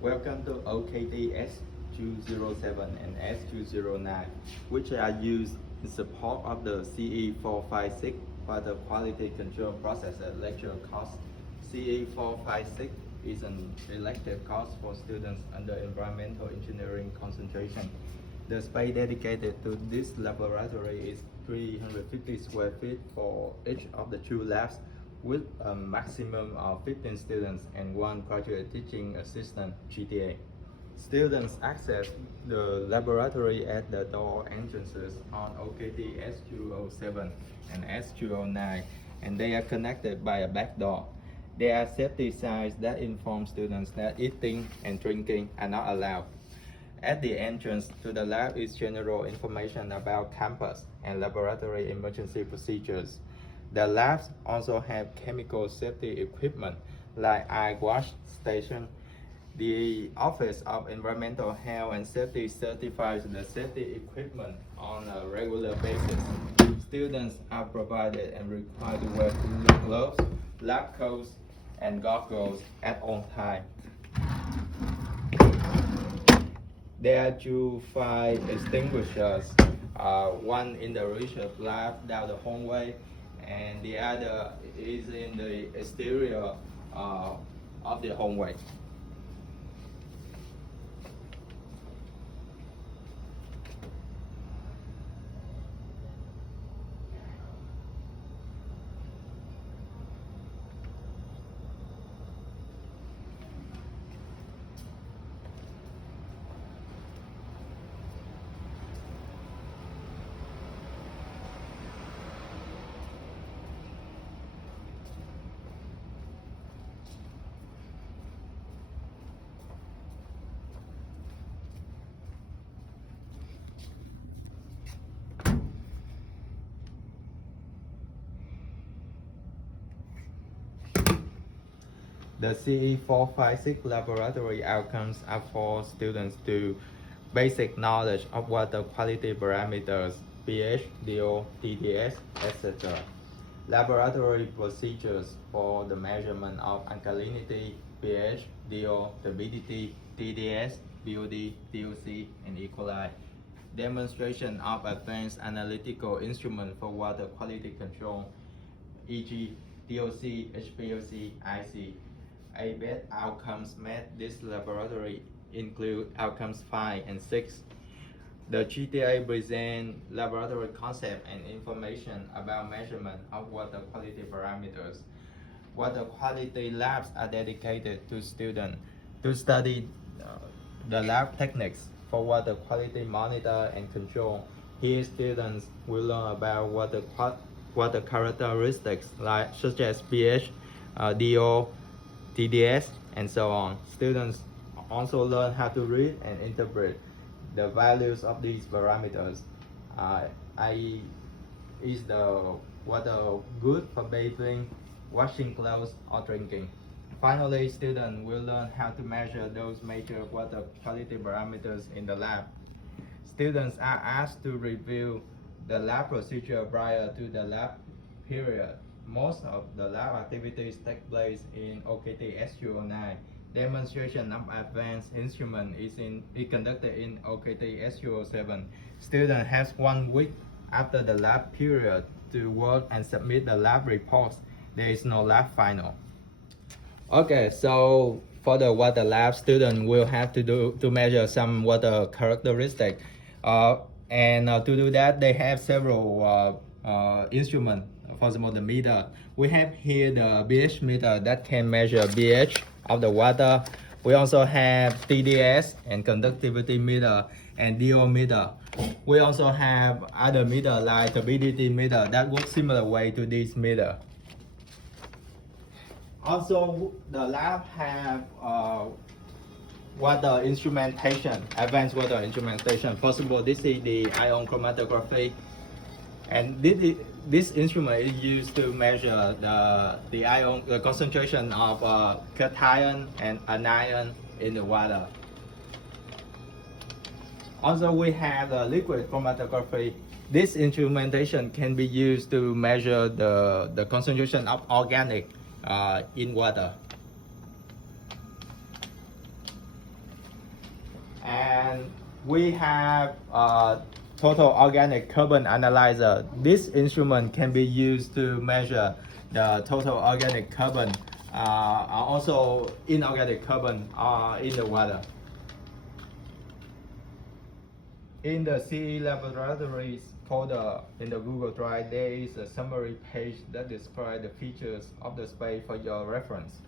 Welcome to OKT S207 and S209, which are used in support of the CE456 Water Quality Control Process at lecture course. CE456 is an elective course for students under environmental engineering concentration. The space dedicated to this laboratory is 350 square feet for each of the two labs, with a maximum of 15 students and one graduate teaching assistant (GTA). Students access the laboratory at the door entrances on OKT S207 and S209, and they are connected by a back door. There are safety signs that inform students that eating and drinking are not allowed. At the entrance to the lab is general information about campus and laboratory emergency procedures. The labs also have chemical safety equipment like eye wash station. The Office of Environmental Health and Safety certifies the safety equipment on a regular basis. Students are provided and required to wear cooling gloves, lab coats, and goggles at all times. There are two fire extinguishers, one in the research lab down the hallway, and the other is in the exterior of the hallway. The CE456 laboratory outcomes are for students to basic knowledge of water quality parameters, pH, DO, TDS, etc. Laboratory procedures for the measurement of alkalinity, pH, DO, turbidity, TDS, BOD, DOC, and E. coli. Demonstration of advanced analytical instrument for water quality control, e.g. DOC, HPLC, IC. ABET outcomes met this laboratory include outcomes 5 and 6. The GTA present laboratory concept and information about measurement of water quality parameters. Water quality labs are dedicated to students to study the lab techniques for water quality monitor and control. Here, students will learn about water characteristics such as pH, DO, TDS, and so on. Students also learn how to read and interpret the values of these parameters. Is the water good for bathing, washing clothes, or drinking? Finally, students will learn how to measure those major water quality parameters in the lab. Students are asked to review the lab procedure prior to the lab period. Most of the lab activities take place in OKT S209. Demonstration of advanced instrument is conducted in OKT S207. Student has 1 week after the lab period to work and submit the lab reports. There is no lab final. Okay, so for the water lab, student will have to measure some water characteristic, and to do that, they have several instruments. For example, the meter. We have here the pH meter that can measure pH of the water. We also have TDS and conductivity meter and DO meter. We also have other meter like turbidity meter that works similar way to this meter. Also, the lab have water instrumentation, advanced water instrumentation. First of all, this is the ion chromatography, and this instrument is used to measure the concentration of cation and anion in the water. Also, we have the liquid chromatography. This instrumentation can be used to measure the concentration of organic in water. And we have a total organic carbon analyzer. This instrument can be used to measure the total organic carbon, also inorganic carbon in the water. In the CE Laboratories folder in the Google Drive, there is a summary page that describes the features of the space for your reference.